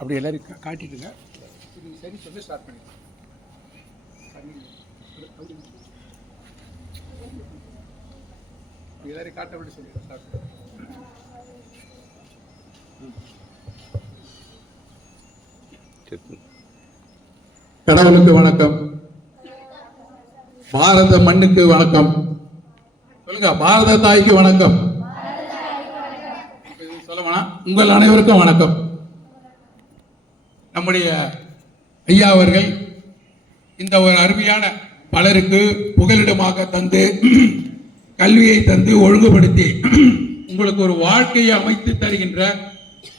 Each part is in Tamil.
அப்படி எல்லாரும் காட்டிட்டுங்க. சரி சொல்லி ஸ்டார்ட் பண்ணிக்கலாம். எல்லாரையும் காட்ட விட்டு சொல்லி ஸ்டார்ட் பண்ணி. கடவுளுக்கு வணக்கம், பாரத மண்ணுக்கு வணக்கம். சொல்லுங்க, பாரத தாய்க்கு வணக்கம். சொல்ல வேணாம், உங்கள் அனைவருக்கும் வணக்கம். நம்முடைய ஐயா அவர்கள் இந்த ஒரு அருமையான பலருக்கு புகலிடமாக தந்து கல்வியை தந்து ஒழுங்குபடுத்தி உங்களுக்கு ஒரு வாழ்க்கையை அமைத்து தருகின்ற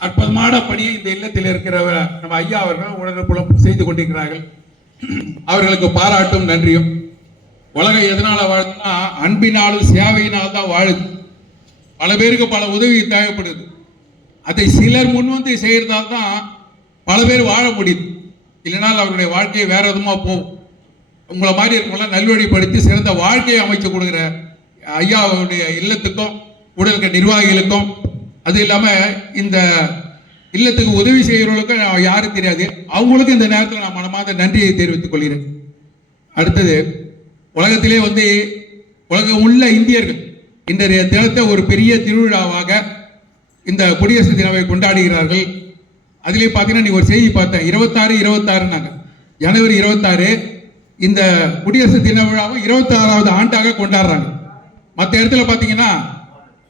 அற்புதமான பணியை இந்த இல்லத்தில் இருக்கிற நம்ம ஐயா அவர்கள் உடனுக்குடன் செய்து கொண்டிருக்கிறார்கள். அவர்களுக்கு பாராட்டும் நன்றியும். உலகம் எதனால வாழுதுன்னா அன்பினாலும் சேவையினால் தான் வாழுது. பல பேருக்கு பல உதவி தேவைப்படுது. அதை சிலர் முன்வந்து செய்யறதால் தான் பல பேர் வாழ முடியுது. இல்லைனால் அவருடைய வாழ்க்கையை வேற எதுமா போகும். உங்களை மாதிரி இருக்கவங்கள நல்வழிப்படுத்தி சிறந்த வாழ்க்கையை அமைச்சு கொடுக்குற ஐயாவுடைய இல்லத்துக்கும் கூட இருக்க நிர்வாகிகளுக்கும், அது இல்லாமல் இந்த இல்லத்துக்கு உதவி செய்கிறவர்களுக்கும் யாரும் தெரியாது, அவங்களுக்கும் இந்த நேரத்தில் நான் மனமார்ந்த நன்றியை தெரிவித்துக் கொள்கிறேன். அடுத்தது, உலகத்திலே உலகம் உள்ள இந்தியர்கள் இன்றைய தினத்தை ஒரு பெரிய திருவிழாவாக இந்த குடியரசு தினத்தை கொண்டாடுகிறார்கள். அதிலே பார்த்தீங்கன்னா நீ ஒரு செய்தி பார்த்தேன், 26 ஜனவரி 26 இந்த குடியரசு தின விழாவை 26வது ஆண்டாக கொண்டாடுறாங்க. மற்ற இடத்துல பார்த்தீங்கன்னா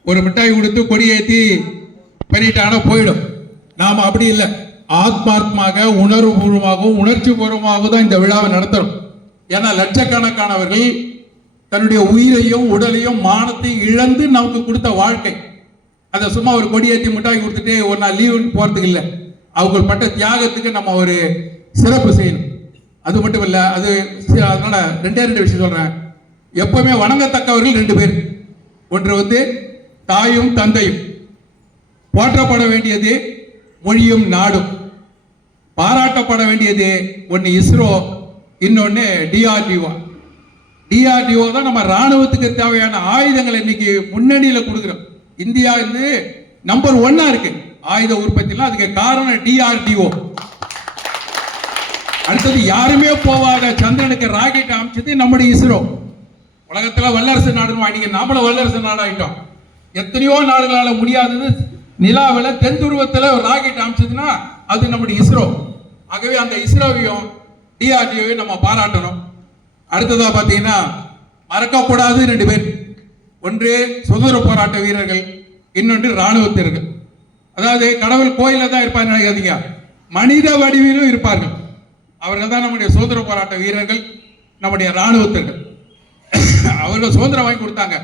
ஒரு மிட்டாய் கொடுத்து கொடியேற்றி பண்ணிட்டான போயிடும். நாம் அப்படி இல்லை, ஆத்மார்த்தமாக உணர்வுபூர்வமாகவும் உணர்ச்சி பூர்வமாகவும் தான் இந்த விழாவை நடத்துகிறோம். ஏன்னா லட்சக்கணக்கானவர்கள் தன்னுடைய உயிரையும் உடலையும் மானத்தையும் இழந்து நமக்கு கொடுத்த வாழ்க்கை. அதை சும்மா ஒரு கொடியேற்றி மிட்டாய் கொடுத்துட்டு ஒரு நாள் லீவுன்னு போகிறதுக்கு இல்லை. அவங்க பட்ட தியாகத்துக்கு நம்ம ஒரு சிறப்பு செய்யணும். அது மட்டும் இல்லை, அதனால ரெண்டே விஷயம் சொல்றேன். எப்பவுமே வணங்கத்தக்கவர்கள் 2 பேர். ஒன்று தாயும் தந்தையும். போற்றப்பட வேண்டியது மொழியும் நாடும். பாராட்டப்பட வேண்டியது ஒன்று இஸ்ரோ, இன்னொன்று டிஆர்டிஓ. டிஆர்டிஓ தான் நம்ம ராணுவத்துக்கு தேவையான ஆயுதங்களை இன்னைக்கு முன்னணியில் கொடுக்குறோம். இந்தியா நம்பர் 1 இருக்கு ஆயுத உற்பத்திலாம். அதுக்கு காரணம் டிஆர்டிஓ. அடுத்தது, யாருமே போவாத சந்திரனுக்கு ராக்கெட் அமைச்சது நம்முடைய இஸ்ரோ. உலகத்துல வல்லரசு நாடுன்னு வாங்கிங்க, நாமளும் வல்லரசு நாடாயிட்டோம். எத்தனையோ நாடுகளால முடியாதது நிலாவில் தென் துருவத்தில் ஒரு ராக்கெட் அமைச்சதுன்னா அது நம்முடைய இஸ்ரோ. ஆகவே அந்த இஸ்ரோவையும் டிஆர்டிஓவையும் நம்ம பாராட்டணும். அடுத்ததா பார்த்தீங்கன்னா மறக்கக்கூடாது 2 பேர். ஒன்று சுதந்திர போராட்ட வீரர்கள், இன்னொன்று இராணுவத்தினர்கள். அதாவது கடவுள் கோயில தான் இருப்பார் நினைக்காதீங்க, மனித வடிவிலும் இருப்பார்கள். அவர்கள் தான் நம்முடைய சுதந்திர போராட்ட வீரர்கள், நம்முடைய இராணுவத்தினர்கள். அவர்கள் சுதந்திரம் வாங்கி கொடுத்தாங்க.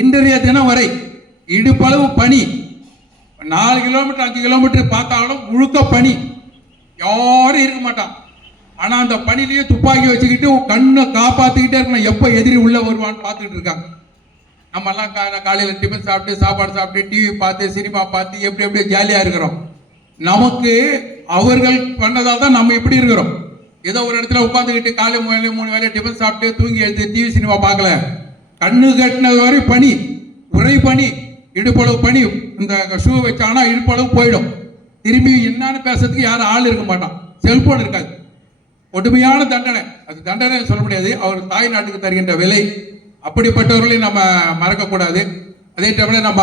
இன்றைய தினம் வரை இடுப்பளவு பனி, 4 கிலோமீட்டர் 5 கிலோமீட்டர் பார்த்தாலும் முழுக்க பனி, யாரும் இருக்க மாட்டான். ஆனா அந்த பனிலேயே துப்பாக்கி வச்சுக்கிட்டு கண்ணை காப்பாத்திக்கிட்டே இருக்கணும், எப்ப எதிரி உள்ள வருவான்னு பார்த்துக்கிட்டு இருக்காங்க. நம்ம எல்லாம் காலையில் டிஃபன் சாப்பிட்டு சாப்பாடு சாப்பிட்டு டிவி பார்த்து சினிமா பார்த்து எப்படி ஜாலியா இருக்கிறோம். நமக்கு அவர்கள் பண்ணதால் தான் நம்ம இப்படி இருக்கிறோம். ஏதோ ஒரு இடத்துல உட்காந்துக்கிட்டு காலையில் 3 வேலையை டிஃபன் சாப்பிட்டு தூங்கி எழுத்து டிவி சினிமா பார்க்கல. கண்ணு கட்டினது வரை பனி, உரை பனி, இடுப்பளவு பனி. இந்த ஷூ வச்சானா இடுப்பளவு போயிடும். திரும்பி என்னன்னு பேசுறதுக்கு யாரும் ஆள் இருக்க மாட்டான், செல்போன் இருக்காது. கொடுமையான தண்டனை. அது தண்டனை சொல்ல முடியாது, அவர் தாய் நாட்டுக்கு தருகின்ற விலை. அப்படிப்பட்டவர்களையும் நம்ம மறக்கக்கூடாது. அதே டைம்ல நம்ம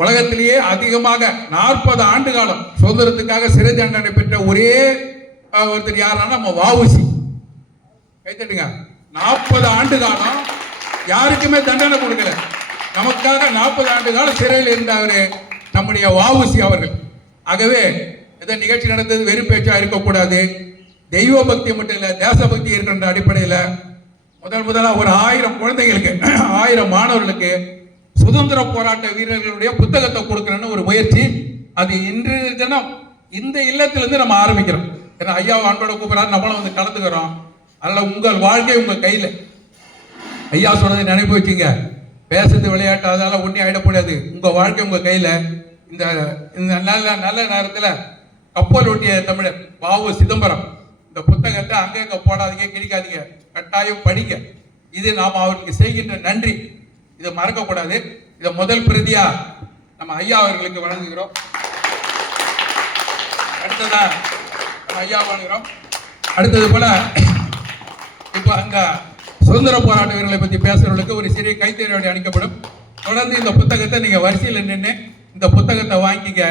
உலகத்திலேயே அதிகமாக 40 ஆண்டு காலம் சுதந்திரத்துக்காக சிறை தண்டனை பெற்ற ஒரே ஒருத்தர் யாரான நம்ம வஉசி. கைத்தட்டுங்க. 40 ஆண்டு காலம் யாருக்குமே தண்டனை கொடுக்கல, நமக்காக 40 ஆண்டு காலம் சிறையில் இருந்தவர் நம்முடைய வஉசி அவர்கள். ஆகவே இந்த நிகழ்ச்சி நடந்தது வெறும் பேச்சா இருக்கக்கூடாது. தெய்வ பக்தி மட்டும் இல்லை, தேசபக்தி இருக்கின்ற அடிப்படையில் முதலாக ஒரு 1000 குழந்தைகளுக்கு 1000 மாணவர்களுக்கு சுதந்திர போராட்ட வீரர்களுடைய புத்தகத்தை கொடுக்கணும்னு ஒரு முயற்சி. அது இன்றைய தினம் இந்த இல்லத்திலிருந்து நம்ம ஆரம்பிக்கிறோம். ஏன்னா ஐயா அன்போட கூப்பிடாரு, நம்மளும் கலந்துக்கிறோம். அதனால உங்கள் வாழ்க்கை உங்க கையில். ஐயா சொன்னதை நினைப்பு வச்சுங்க, பேசுறது விளையாட்டு, அதனால ஒன்றும் ஆயிடக்கூடாது. உங்க வாழ்க்கை உங்க கையில். இந்த நல்ல நேரத்தில் கப்பல் ஒட்டிய தமிழர் வ.உ. சிதம்பரம் இந்த புத்தகத்தை அங்கே போடாதீங்க, கிழிக்காதீங்க, கட்டாயம் படிக்க. இது நாம் அவருக்கு செய்கின்ற நன்றி, இதை மறக்கக்கூடாது. இதை முதல் பிரதியா நம்ம ஐயா அவர்களுக்கு வழங்குகிறோம். அடுத்ததா ஐயா வாங்குகிறோம். அடுத்தது போல இப்போ அங்க சுதந்திர போராட்ட வீரர்களை பத்தி பேசுறவர்களுக்கு ஒரு சிறிய கைத்தறி அளிக்கப்படும். தொடர்ந்து இந்த புத்தகத்தை நீங்க வரிசையில் நின்று இந்த புத்தகத்தை வாங்கிக்க.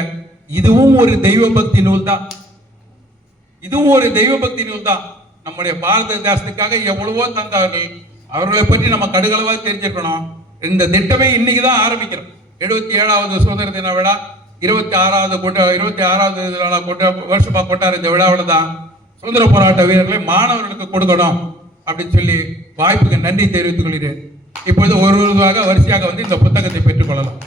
இதுவும் ஒரு தெய்வ பக்தி நூல் தான். இதுவும் ஒரு தெய்வ பக்தி நூல் தான். நம்முடைய பாரத தேசத்துக்காக எவ்வளவோ தந்தார்கள். அவர்களை பற்றி நம்ம கடுகளவாக தெரிஞ்சிருக்கணும். இந்த திட்டமே இன்னைக்கு தான் ஆரம்பிக்கிறோம். 77வது சுதந்திர தின விழா 26வது வருஷமா கொண்டாடுற இந்த விழாவில் தான் சுதந்திர போராட்ட வீரர்களை மாணவர்களுக்கு கொடுக்கணும் அப்படின்னு சொல்லி வாய்ப்புக்கு நன்றி தெரிவித்துக் கொள்கிறேன். இப்பொழுது ஒருவருவாக வரிசையாக வந்து இந்த புத்தகத்தை பெற்றுக் கொள்ளலாம்.